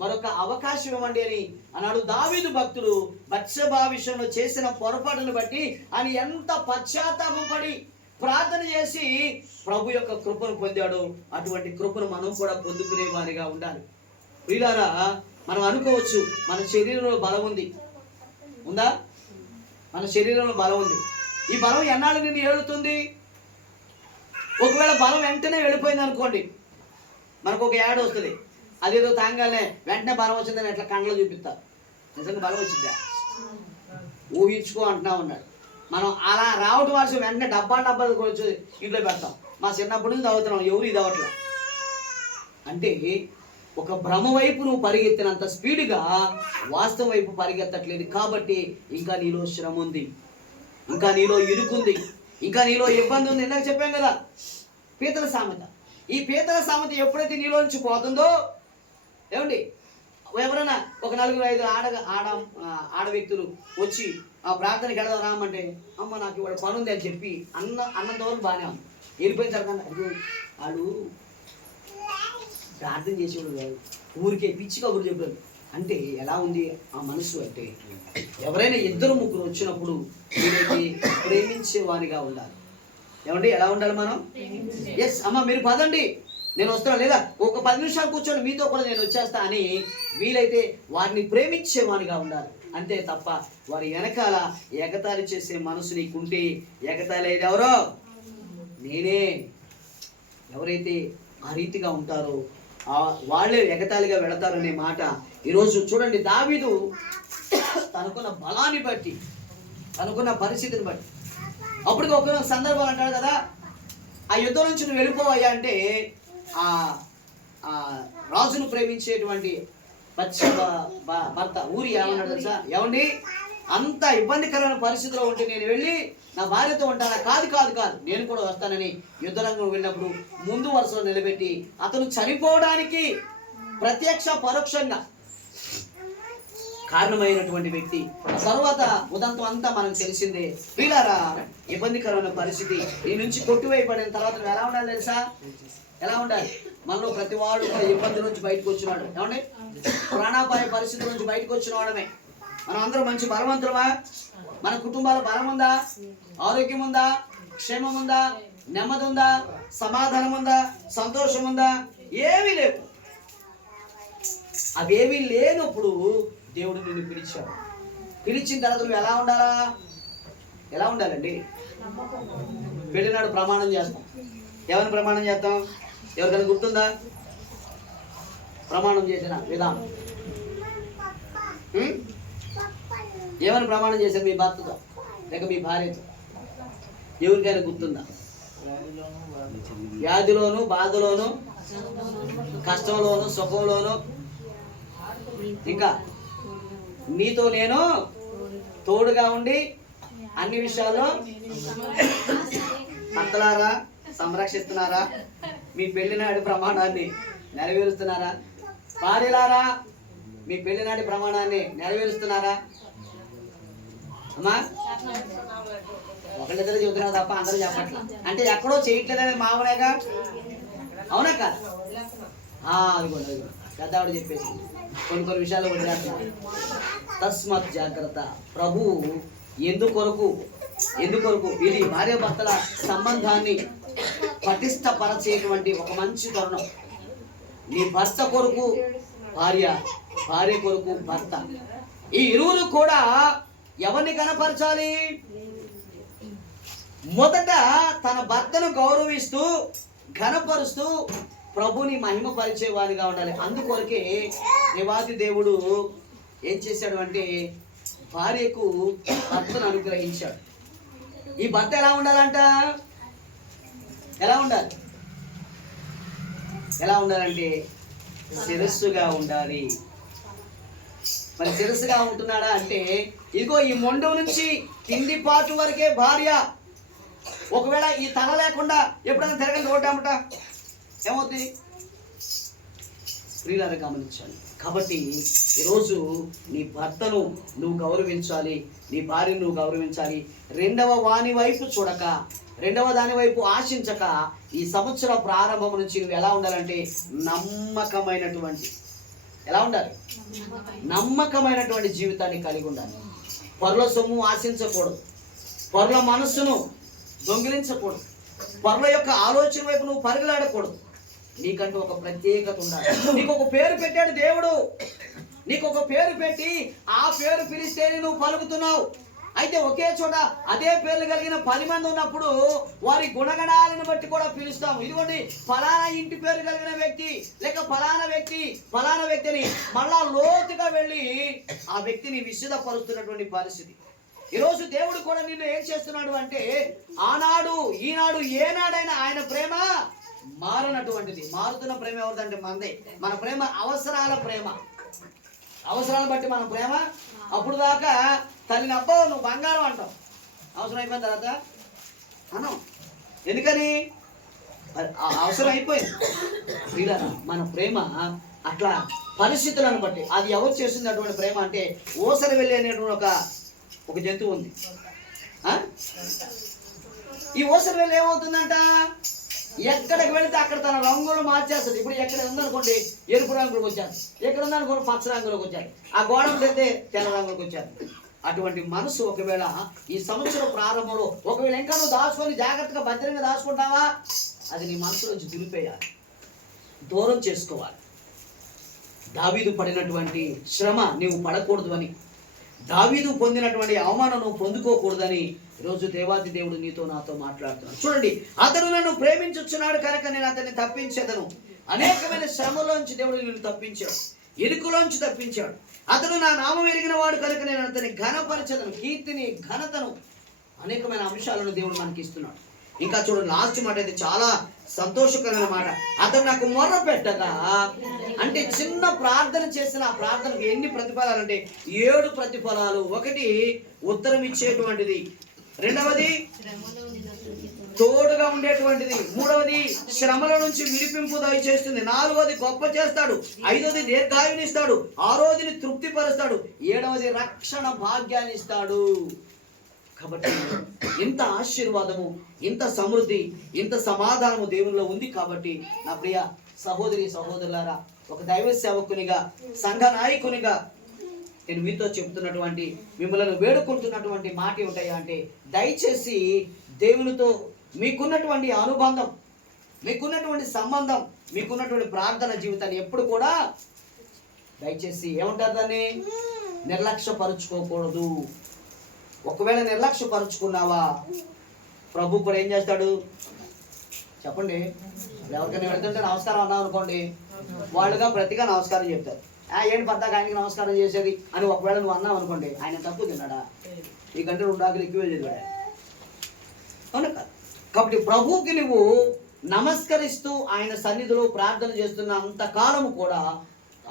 మరొక అవకాశం ఇవ్వండి అని అన్నాడు దావీదు భక్తుడు. బత్షెబా విషయంలో చేసిన పొరపాటును బట్టి ఆయన ఎంత పశ్చాత్తాపపడి ప్రార్థన చేసి ప్రభు యొక్క కృపను పొందాడు. అటువంటి కృపను మనం కూడా పొందుకునే వారిగా ఉండాలి. వీళ్ళారా, మనం అనుకోవచ్చు మన శరీరంలో బలం ఉంది, ఉందా? మన శరీరంలో బలం ఉంది. ఈ బలం ఎన్నాళ్ళు నిన్ను ఏడుతుంది? ఒకవేళ బలం వెంటనే వెళ్ళిపోయింది అనుకోండి, మనకు ఒక యాడ్ వస్తుంది, అదేదో తాగానే వెంటనే బలం వచ్చిందని ఎట్లా కండ్లో చూపిస్తారు. నిజంగా బలం వచ్చిందా? ఊహించుకో అంటున్నా ఉన్నాడు. మనం అలా రావటం వాల్సి వెంటనే డబ్బా వచ్చి ఇంట్లో పెడతాం. మా చిన్నప్పటి నుంచి తాగుతున్నాం, ఎవరు ఇది అవ్వట్లేదు. అంటే ఒక భ్రమ వైపు నువ్వు పరిగెత్తినంత స్పీడ్గా వాస్తవం వైపు పరిగెత్తట్లేదు. కాబట్టి ఇంకా నీలో శ్రమ ఉంది, ఇంకా నీలో ఇరుకుంది, ఇంకా నీలో ఇబ్బంది ఉంది. ఇందాక చెప్పాం కదా పీతల సామెత. ఈ పీతల సామెత ఎప్పుడైతే నీలో నుంచి పోతుందో, ఏమండి, ఎవరైనా ఒక 4-5 ఆడ వ్యక్తులు వచ్చి ఆ ప్రార్థనకి వెళదాం రామంటే, అమ్మ నాకు ఇవాళ పని ఉంది అని చెప్పి అన్నంతవరకు బాగానే ఉంది. వెళ్ళిపోయిన తర్వాత అదిగో వాళ్ళు ప్రార్థన చేసేవాడు కాదు, ఊరికే పిచ్చి కబురు చెప్పారు. అంటే ఎలా ఉంది ఆ మనసు అంటే, ఎవరైనా 2-3 వచ్చినప్పుడు మీరైతే ప్రేమించేవానిగా ఉండాలి. ఏమండి, ఎలా ఉండాలి మనం? ఎస్ అమ్మ మీరు పదండి, నేను వస్తాను, లేదా ఒక 10 నిమిషాలు కూర్చోండి, మీతో కూడా నేను వచ్చేస్తా అని వీలైతే వారిని ప్రేమించేవానిగా ఉండాలి. అంతే తప్ప వారి వెనకాల ఎగతాళి చేసే మనసు నీకుంటే, ఎగతాళి అయితే ఎవరో నేనే, ఎవరైతే ఆ రీతిగా ఉంటారో వాళ్ళే ఎగతాళిగా వెళతారనే మాట ఈరోజు చూడండి. దావీదు తనకున్న బలాన్ని బట్టి, తనకున్న పరిస్థితిని బట్టి, అప్పటికి ఒక సందర్భం అంటాడు కదా, ఆ యుద్ధం నుంచి నువ్వు వెళ్ళిపోవయ్యా అంటే ఆ రాజును ప్రేమించేటువంటి బత్షెబా భర్త ఊరి ఏమన్నాడు తెలుసా? ఏమండి, అంత ఇబ్బందికరమైన పరిస్థితిలో ఉంటే నేను వెళ్ళి నా భార్యతో ఉంటానా? కాదు కాదు కాదు, నేను కూడా వస్తానని యుద్ధరంగం వెళ్ళినప్పుడు ముందు వరుసలో నిలబెట్టి అతను చనిపోవడానికి ప్రత్యక్ష పరోక్షంగా కారణమైనటువంటి వ్యక్తి. తర్వాత ఉదంతం అంతా మనకు తెలిసిందే. వీళ్ళారా, ఇబ్బందికరమైన పరిస్థితి ఈ నుంచి కొట్టివేయబడిన తర్వాత నువ్వు ఎలా ఉండాలి తెలుసా? ఎలా ఉండాలి? మనలో ప్రతి వాడు ఇబ్బంది నుంచి బయటకు వచ్చినాడు. ఏమండి, ప్రాణాపాయ పరిస్థితి నుంచి బయటకు వచ్చిన వాడమే. మనం అందరం మంచి బలవంతులమా? మన కుటుంబాల బలం ఉందా? ఆరోగ్యం ఉందా? క్షేమం ఉందా? నెమ్మది ఉందా? సమాధానం ఉందా? సంతోషం ఉందా? ఏమీ లేవు. అవేమీ లేనప్పుడు దేవుడు నిన్ను పిలిచాడు. పిలిచిన తర్వాత నువ్వు ఎలా ఉండాలా? ఎలా ఉండాలండి? పెళ్ళినాడు ప్రమాణం చేస్తాం. ఎవరిని ప్రమాణం చేస్తాం? ఎవరికైనా గుర్తుందా ప్రమాణం చేసిన విధానం? ఏమని ప్రమాణం చేశారు? మీ భర్తతో లేక మీ భార్యతో? ఎవరికైనా గుర్తుందా? వ్యాధిలోను, బాధలోను, కష్టంలోను, సుఖంలోను, ఇంకా నీతో నేను తోడుగా ఉండి అన్ని విషయాల్లో భర్తలారా సంరక్షిస్తున్నారా? మీ పెళ్లినాటి ప్రమాణాన్ని నెరవేరుస్తున్నారా? భార్యలారా మీ పెళ్లినాటి ప్రమాణాన్ని నెరవేరుస్తున్నారా? అమ్మా, ఒకళ్ళిద్దరు చెబుతున్నారు తప్ప అందరూ చెప్పట్లా. అంటే ఎక్కడో చేయట్లేదనేది మామూలేగా, అవునా కాదు? అదిగోండి పెద్దవాడు చెప్పేసి కొన్ని విషయాలు వదిలేస్తున్నారు. తస్మత్ జాగ్రత్త. ప్రభువు ఎందుకొరకు ఇది భార్య భర్తల సంబంధాన్ని పటిష్టపరచేటువంటి ఒక మంచి తరుణం. నీ భర్త కొరకు భార్య, భార్య కొరకు భర్త, ఈ ఇరువురు కూడా ఎవరిని కనపరచాలి? మొదట తన భర్తను గౌరవిస్తూ ఘనపరుస్తూ ప్రభుని మహిమపరిచేవాడిగా ఉండాలి. అందుకొరకే దేవాది దేవుడు ఏం చేశాడు అంటే భార్యకు భర్తను అనుగ్రహించాడు. ఈ భర్త ఎలా ఉండాలంట? ఎలా ఉండాలి? ఎలా ఉండాలంటే శిరస్సుగా ఉండాలి. మరి శిరస్సుగా ఉంటున్నాడా అంటే ఇదిగో ఈ మొండు నుంచి కింది పాటు వరకే భార్య. ఒకవేళ ఈ తల లేకుండా ఎప్పుడైనా తిరగని రోడ్డమ్మట ఏమవుతుంది? స్త్రీలను గమనించాలి. కాబట్టి ఈరోజు నీ భర్తను నువ్వు గౌరవించాలి, నీ భార్యను నువ్వు గౌరవించాలి. రెండవ వాని వైపు చూడక, రెండవ దాని వైపు ఆశించక, ఈ సంవత్సర ప్రారంభం నుంచి నువ్వు ఎలా ఉండాలంటే నమ్మకమైనటువంటి, ఎలా ఉండాలి? నమ్మకమైనటువంటి జీవితాన్ని కలిగి ఉండాలి. పరుల సొమ్ము ఆశించకూడదు, పరుల మనస్సును దొంగిలించకూడదు, పరుల యొక్క ఆలోచన వైపు నువ్వు పరుగులాడకూడదు. నీకంటూ ఒక ప్రత్యేకత ఉండాలి. నీకు ఒక పేరు పెట్టాడు దేవుడు, నీకు ఒక పేరు పెట్టి ఆ పేరు పిలిస్తేనే నువ్వు పలుకుతున్నావు. అయితే ఒకే చోట అదే పేర్లు కలిగిన 10 మంది ఉన్నప్పుడు వారి గుణగణాలను బట్టి కూడా పిలుస్తాం. ఇదిగోండి ఫలానా ఇంటి పేరు కలిగిన వ్యక్తి, లేక ఫలానా వ్యక్తిని మళ్ళా లోతుగా వెళ్ళి ఆ వ్యక్తిని విశుద్ధపరుస్తున్నటువంటి పరిస్థితి. ఈరోజు దేవుడు కూడా నిన్ను ఏం చేస్తున్నాడు అంటే ఆనాడు ఈనాడు ఏనాడైనా ఆయన ప్రేమ మారనటువంటిది. మారుతున్న ప్రేమ ఎవరిదంటే మనదే. మన ప్రేమ అవసరాల ప్రేమ, అవసరాలను బట్టి మన ప్రేమ. అప్పుడు దాకా తల్లిని అబ్బో నువ్వు బంగారం అంటావు, అవసరం అయిపోయిన తర్వాత అనం. ఎందుకని? అవసరం అయిపోయింది. వీళ్ళ మన ప్రేమ అట్లా పరిస్థితులను బట్టి. అది ఎవరు చేస్తుంది అటువంటి ప్రేమ అంటే ఓసరి వెళ్ళి అనేటువంటి ఒక జంతువు ఉంది. ఈ ఓసరి వెళ్ళి ఏమవుతుందంట, ఎక్కడికి వెళితే అక్కడ తన రంగులు మార్చేస్తుంది. ఇప్పుడు ఎక్కడ ఉందనుకోండి ఎరుపు రంగులకు వచ్చారు, ఎక్కడ ఉందనుకోండి పచ్చ రంగులకు వచ్చారు, ఆ గోడకు వెళ్తే తెల్ల రంగులకు వచ్చారు. అటువంటి మనసు ఒకవేళ ఈ సంవత్సరం ప్రారంభంలో ఒకవేళ ఇంకా నువ్వు దాచుకొని జాగ్రత్తగా భద్రంగా దాచుకుంటావా, అది నీ మనసు నుంచి దులిపేయాలి, దూరం చేసుకోవాలి. దావీదు పడినటువంటి శ్రమ నీవు పడకూడదు అని, దావీదు పొందినటువంటి అవమానం నువ్వు పొందుకోకూడదని ఈరోజు దేవాది దేవుడు నీతో నాతో మాట్లాడుతున్నాడు. చూడండి, అతను నన్ను ప్రేమించుచున్నాడు కనుక నేను అతన్ని తప్పించేదను. అనేకమైన శ్రమలోంచి దేవుడు నిన్ను తప్పించాడు, ఇరుకులోంచి తప్పించాడు. అతను నా నామం ఎరిగిన వాడు కనుక నేను అతన్ని ఘనపరచదను. కీర్తిని, ఘనతను, అనేకమైన అంశాలను దేవుడు మనకి ఇస్తున్నాడు. ఇంకా చూడండి, లాస్ట్ మాట అయితే చాలా సంతోషకరమైన మాట. అతను నాకు మొర్ర పెట్టగా, అంటే చిన్న ప్రార్థన చేసిన ఆ ప్రార్థనకు ఎన్ని ప్రతిఫలాలు అంటే 7 ప్రతిఫలాలు. ఒకటి ఉత్తరం ఇచ్చేటువంటిది, రెండవది తోడుగా ఉండేటువంటిది, మూడవది శ్రమల నుంచి విడిపింపు దయచేస్తుంది, నాలుగవది గొప్ప చేస్తాడు, ఐదవది దీర్ఘాయునిస్తాడు, ఆరోదిని తృప్తిపరుస్తాడు, 7వది రక్షణ భాగ్యాన్ని ఇస్తాడు. కాబట్టి ఇంత ఆశీర్వాదము, ఇంత సమృద్ధి, ఇంత సమాధానము దేవునిలో ఉంది. కాబట్టి నా ప్రియ సహోదరి సహోదరులారా, ఒక దైవ సేవకునిగా, సంఘ నాయకునిగా నేను మీతో చెప్తున్నటువంటి, మిమ్మల్ని వేడుకుంటున్నటువంటి మాట ఏమిటయ్యా అంటే, దయచేసి దేవునితో మీకున్నటువంటి అనుబంధం, మీకున్నటువంటి సంబంధం, మీకున్నటువంటి ప్రార్థన జీవితాన్ని ఎప్పుడు కూడా దయచేసి ఏమంటారు దాన్ని నిర్లక్ష్యపరుచుకోకూడదు. ఒకవేళ నిర్లక్ష్యపరుచుకున్నావా ప్రభు కూడా ఏం చేస్తాడు చెప్పండి? ఎవరికైనా వెళ్తుంటే నమస్కారం అన్నావు అనుకోండి, వాళ్ళుగా ప్రతిగా నమస్కారం చెప్తారు. ఏంటి పద్దాక ఆయనకి నమస్కారం చేసేది అని ఒకవేళ నువ్వు అన్నావు అనుకోండి, ఆయన తప్పు తిన్నాడా? ఈ గంట 2 ఆకులు ఎక్కువ చదివాడా? అవును కదా? కాబట్టి ప్రభువుకి నువ్వు నమస్కరిస్తూ ఆయన సన్నిధిలో ప్రార్థన చేస్తున్న అంతకాలము కూడా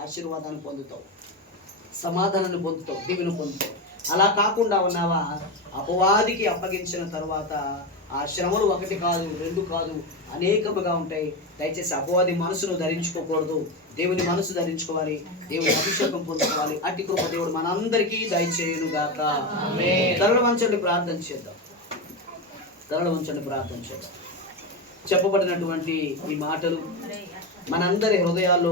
ఆశీర్వాదాన్ని పొందుతావు, సమాధానాన్ని పొందుతావు, దీవెని పొందుతావు. అలా కాకుండా ఉన్నావా, అపవాదికి అప్పగించిన తర్వాత ఆ శ్రమలు 1 కాదు 2 కాదు అనేకముగా ఉంటాయి. దయచేసి అపవాది మనసును ధరించుకోకూడదు, దేవుని మనసు ధరించుకోవాలి, దేవుని అభిషేకం పొందుకోవాలి. అట్టి కృప దేవుడు మనందరికీ దయచేయును గాక. తలలు వంచండి, ప్రార్థన చేద్దాం. తలలు వంచండి, ప్రార్థన చేద్దాం. చెప్పబడినటువంటి ఈ మాటలు మనందరి హృదయాల్లో